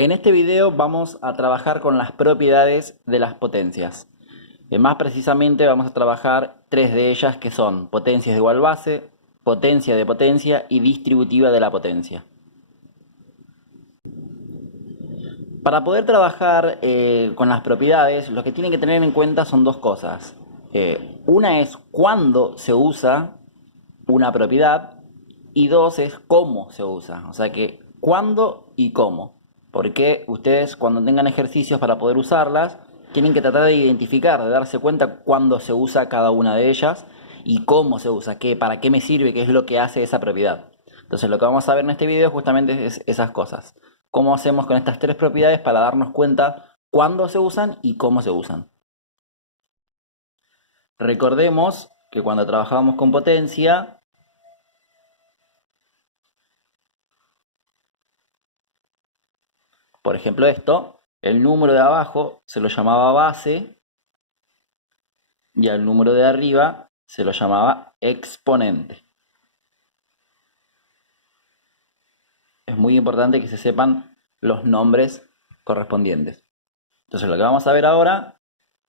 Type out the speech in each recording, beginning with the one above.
En este video vamos a trabajar con las propiedades de las potencias. Más precisamente vamos a trabajar tres de ellas que son potencias de igual base, potencia de potencia y distributiva de la potencia. Para poder trabajar con las propiedades, lo que tienen que tener en cuenta son dos cosas. Una es cuándo se usa una propiedad y dos es cómo se usa. O sea que cuándo y cómo. Porque ustedes cuando tengan ejercicios para poder usarlas, tienen que tratar de identificar, de darse cuenta cuándo se usa cada una de ellas y cómo se usa, para qué me sirve, qué es lo que hace esa propiedad. Entonces lo que vamos a ver en este video justamente es esas cosas. Cómo hacemos con estas tres propiedades para darnos cuenta cuándo se usan y cómo se usan. Recordemos que cuando trabajábamos con potencia, por ejemplo esto, el número de abajo se lo llamaba base y al número de arriba se lo llamaba exponente. Es muy importante que se sepan los nombres correspondientes. Entonces lo que vamos a ver ahora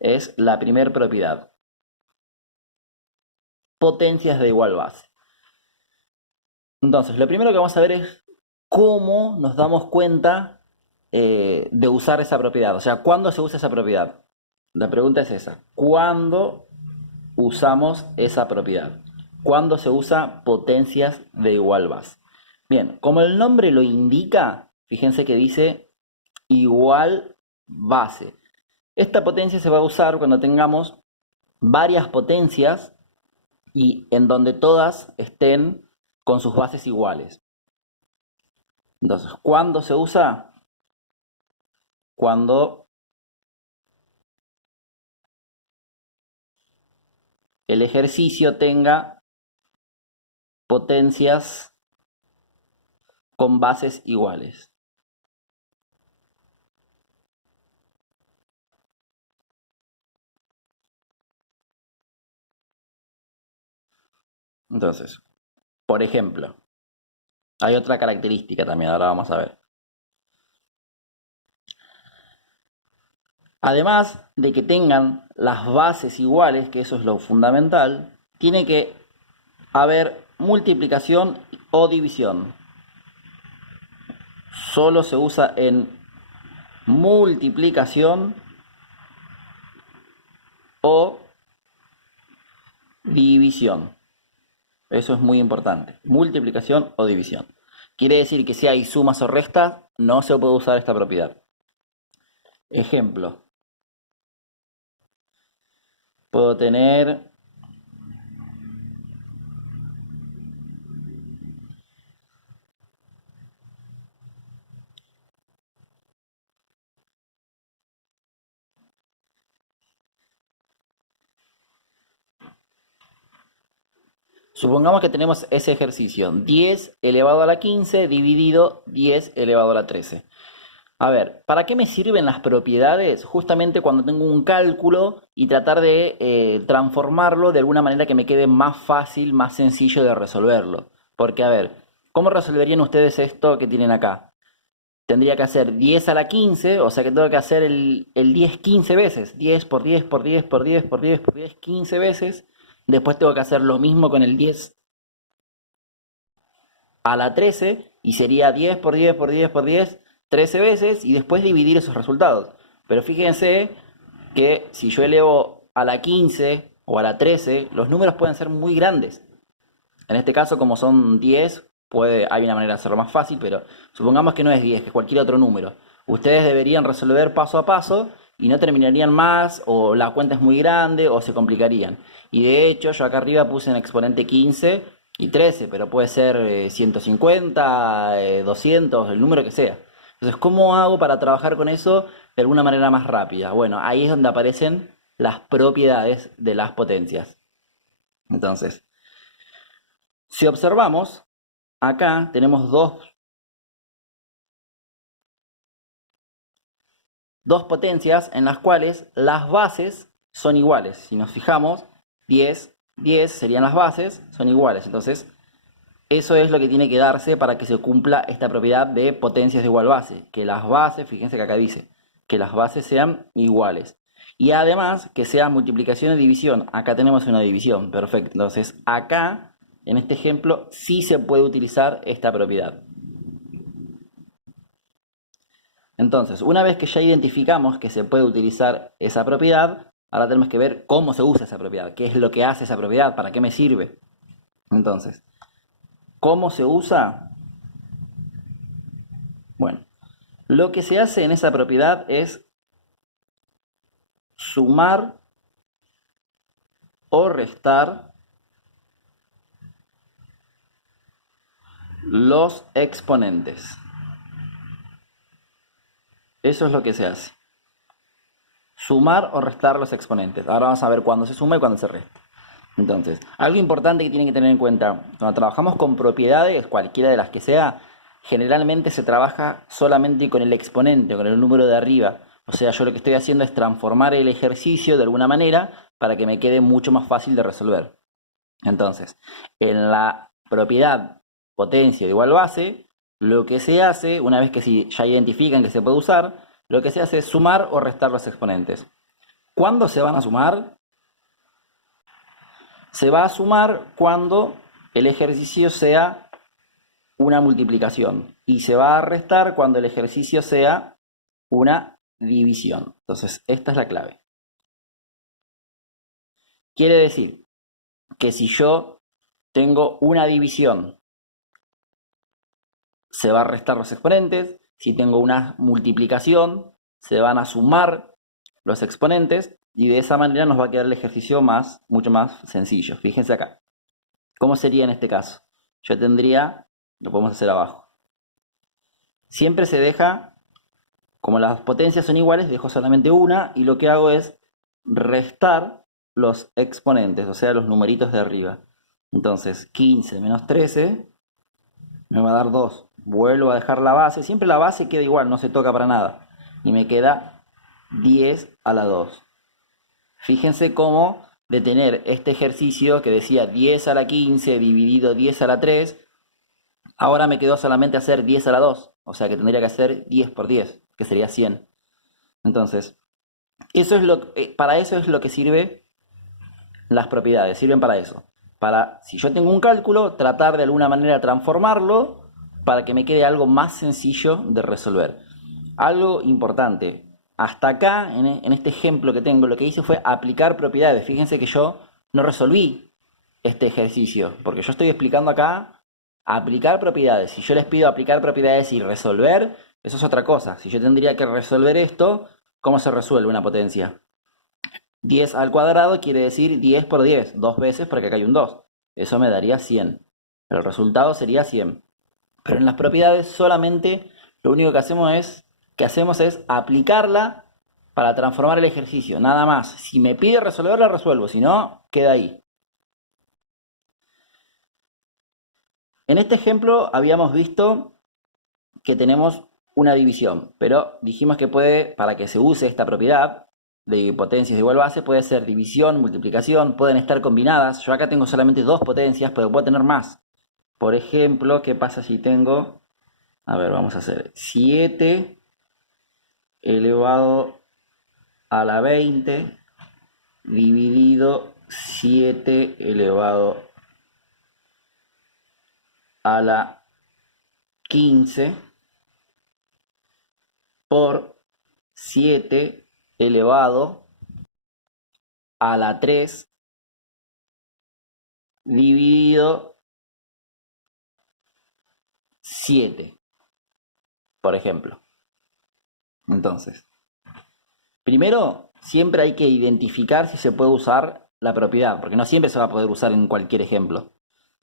es la primera propiedad. Potencias de igual base. Entonces lo primero que vamos a ver es cómo nos damos cuenta de usar esa propiedad. O sea, ¿cuándo se usa esa propiedad? La pregunta es esa. ¿Cuándo usamos esa propiedad? ¿Cuándo se usa potencias de igual base? Bien, como el nombre lo indica, fíjense que dice igual base. Esta potencia se va a usar cuando tengamos varias potencias y en donde todas estén con sus bases iguales. Entonces, ¿cuándo se usa? Cuando el ejercicio tenga potencias con bases iguales. Entonces, por ejemplo, hay otra característica también, ahora vamos a ver. Además de que tengan las bases iguales, que eso es lo fundamental, tiene que haber multiplicación o división. Solo se usa en multiplicación o división. Eso es muy importante. Multiplicación o división. Quiere decir que si hay sumas o restas, no se puede usar esta propiedad. Ejemplo. Puedo tener supongamos que tenemos ese ejercicio, 10 elevado a la 15 dividido 10 elevado a la 13. A ver, ¿para qué me sirven las propiedades? Justamente cuando tengo un cálculo y tratar de transformarlo de alguna manera que me quede más fácil, más sencillo de resolverlo. Porque, a ver, ¿cómo resolverían ustedes esto que tienen acá? Tendría que hacer 10 a la 15, o sea que tengo que hacer el 10 15 veces. 10 por 10 por 10 por 10 por 10 por 10, 15 veces. Después tengo que hacer lo mismo con el 10 a la 13 y sería 10 por 10 por 10 por 10, 13 veces y después dividir esos resultados. Pero fíjense que si yo elevo a la 15 o a la 13, los números pueden ser muy grandes. En este caso, como son 10, hay una manera de hacerlo más fácil, pero supongamos que no es 10, que es cualquier otro número. Ustedes deberían resolver paso a paso y no terminarían más, o la cuenta es muy grande, o se complicarían. Y de hecho, yo acá arriba puse en exponente 15 y 13, pero puede ser 150, 200, el número que sea. Entonces, ¿cómo hago para trabajar con eso de alguna manera más rápida? Bueno, ahí es donde aparecen las propiedades de las potencias. Entonces, si observamos, acá tenemos dos potencias en las cuales las bases son iguales. Si nos fijamos, 10, 10 serían las bases, son iguales. Entonces, Eso es lo que tiene que darse para que se cumpla esta propiedad de potencias de igual base. Que las bases, fíjense que acá dice, que las bases sean iguales. Y además que sea multiplicación y división. Acá tenemos una división, perfecto. Entonces acá, en este ejemplo, sí se puede utilizar esta propiedad. Entonces, una vez que ya identificamos que se puede utilizar esa propiedad, ahora tenemos que ver cómo se usa esa propiedad, qué es lo que hace esa propiedad, para qué me sirve. Entonces, ¿cómo se usa? Bueno, lo que se hace en esa propiedad es sumar o restar los exponentes. Eso es lo que se hace. Sumar o restar los exponentes. Ahora vamos a ver cuándo se suma y cuándo se resta. Entonces, algo importante que tienen que tener en cuenta, cuando trabajamos con propiedades, cualquiera de las que sea, generalmente se trabaja solamente con el exponente, con el número de arriba. O sea, yo lo que estoy haciendo es transformar el ejercicio de alguna manera para que me quede mucho más fácil de resolver. Entonces, en la propiedad potencia de igual base, lo que se hace, una vez que ya identifican que se puede usar, lo que se hace es sumar o restar los exponentes. ¿Cuándo se van a sumar? Se va a sumar cuando el ejercicio sea una multiplicación y se va a restar cuando el ejercicio sea una división. Entonces, esta es la clave. Quiere decir que si yo tengo una división, se va a restar los exponentes. Si tengo una multiplicación, se van a sumar los exponentes y de esa manera nos va a quedar el ejercicio mucho más sencillo. Fíjense acá. ¿Cómo sería en este caso? Yo tendría, lo podemos hacer abajo. Siempre se deja, como las potencias son iguales, dejo solamente una y lo que hago es restar los exponentes, o sea, los numeritos de arriba. Entonces, 15 menos 13 me va a dar 2. Vuelvo a dejar la base. Siempre la base queda igual, no se toca para nada. Y me queda 10 a la 2. Fíjense cómo de tener este ejercicio que decía 10 a la 15 dividido 10 a la 3, ahora me quedó solamente hacer 10 a la 2. O sea que tendría que hacer 10 por 10, que sería 100. Entonces, para eso es lo que sirve las propiedades. Sirven para eso. Para, si yo tengo un cálculo, tratar de alguna manera transformarlo para que me quede algo más sencillo de resolver. Algo importante. Hasta acá, en este ejemplo que tengo, lo que hice fue aplicar propiedades. Fíjense que yo no resolví este ejercicio, porque yo estoy explicando acá aplicar propiedades. Si yo les pido aplicar propiedades y resolver, eso es otra cosa. Si yo tendría que resolver esto, ¿cómo se resuelve una potencia? 10 al cuadrado quiere decir 10 por 10, dos veces porque acá hay un 2. Eso me daría 100. El resultado sería 100. Pero en las propiedades solamente lo único que hacemos es aplicarla para transformar el ejercicio, nada más. Si me pide resolverla, resuelvo, si no, queda ahí. En este ejemplo habíamos visto que tenemos una división, pero dijimos que para que se use esta propiedad de potencias de igual base, puede ser división, multiplicación, pueden estar combinadas. Yo acá tengo solamente dos potencias, pero puedo tener más. Por ejemplo, ¿qué pasa si tengo? A ver, vamos a hacer 7 elevado a la 20 dividido 7 elevado a la 15 por 7 elevado a la 3 dividido 7, por ejemplo. Entonces, primero, siempre hay que identificar si se puede usar la propiedad, porque no siempre se va a poder usar en cualquier ejemplo.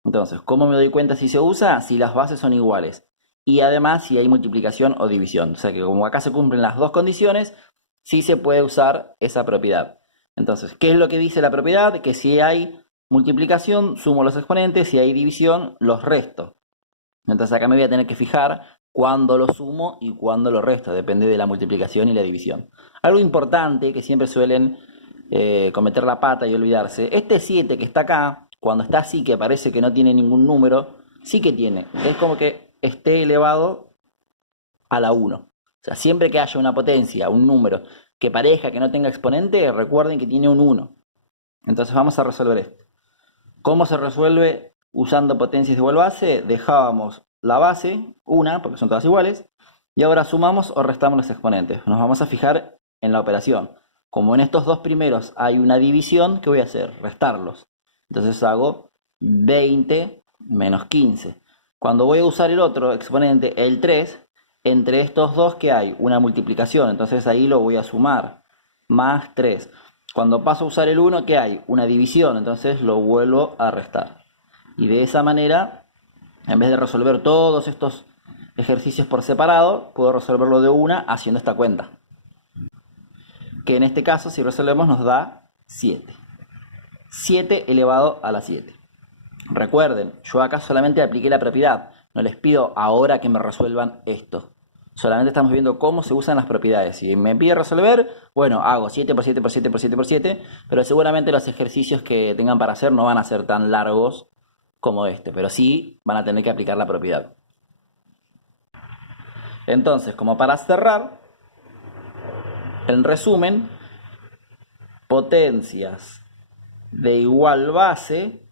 Entonces, ¿cómo me doy cuenta si se usa? Si las bases son iguales. Y además si hay multiplicación o división. O sea que como acá se cumplen las dos condiciones, sí se puede usar esa propiedad. Entonces, ¿qué es lo que dice la propiedad? Que si hay multiplicación, sumo los exponentes, si hay división, los resto. Entonces acá me voy a tener que fijar cuándo lo sumo y cuándo lo resto, depende de la multiplicación y la división. Algo importante que siempre suelen cometer la pata y olvidarse, este 7 que está acá, cuando está así que parece que no tiene ningún número, sí que tiene. Es como que esté elevado a la 1. O sea, siempre que haya una potencia, un número que parezca que no tenga exponente, recuerden que tiene un 1. Entonces vamos a resolver esto. ¿Cómo se resuelve usando potencias de igual base? Dejábamos la base, 1, porque son todas iguales, y ahora sumamos o restamos los exponentes. Nos vamos a fijar en la operación. Como en estos dos primeros hay una división, ¿qué voy a hacer? Restarlos. Entonces hago 20 menos 15. Cuando voy a usar el otro exponente, el 3, entre estos dos que hay una multiplicación, entonces ahí lo voy a sumar, más 3. Cuando paso a usar el 1, ¿qué hay? Una división, entonces lo vuelvo a restar. Y de esa manera, en vez de resolver todos estos ejercicios por separado, puedo resolverlo de una haciendo esta cuenta. Que en este caso, si resolvemos, nos da 7. 7 elevado a la 7. Recuerden, yo acá solamente apliqué la propiedad. No les pido ahora que me resuelvan esto. Solamente estamos viendo cómo se usan las propiedades. Si me pide resolver, bueno, hago 7 por 7 por 7 por 7 por 7, pero seguramente los ejercicios que tengan para hacer no van a ser tan largos como este, pero sí van a tener que aplicar la propiedad. Entonces, como para cerrar, en resumen, potencias de igual base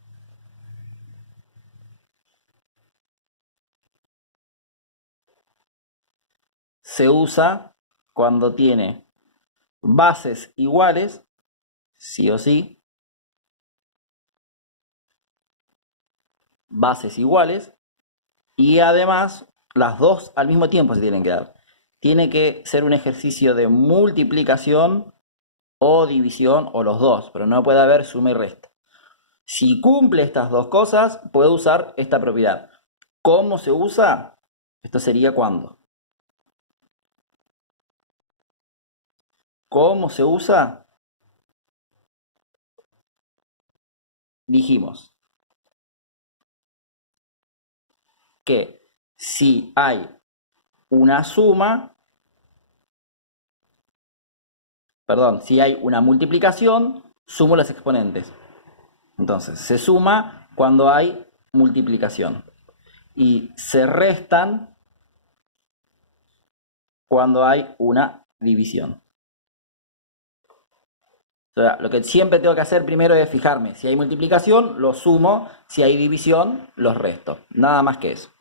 se usa cuando tiene bases iguales, sí o sí, bases iguales, y además las dos al mismo tiempo se tienen que dar. Tiene que ser un ejercicio de multiplicación o división o los dos, pero no puede haber suma y resta. Si cumple estas dos cosas, puede usar esta propiedad. ¿Cómo se usa? Esto sería cuando. ¿Cómo se usa? Dijimos que si hay una suma, perdón, si hay una multiplicación, sumo los exponentes. Entonces, se suma cuando hay multiplicación. Y se restan cuando hay una división. O sea, lo que siempre tengo que hacer primero es fijarme. Si hay multiplicación, lo sumo. Si hay división, los resto. Nada más que eso.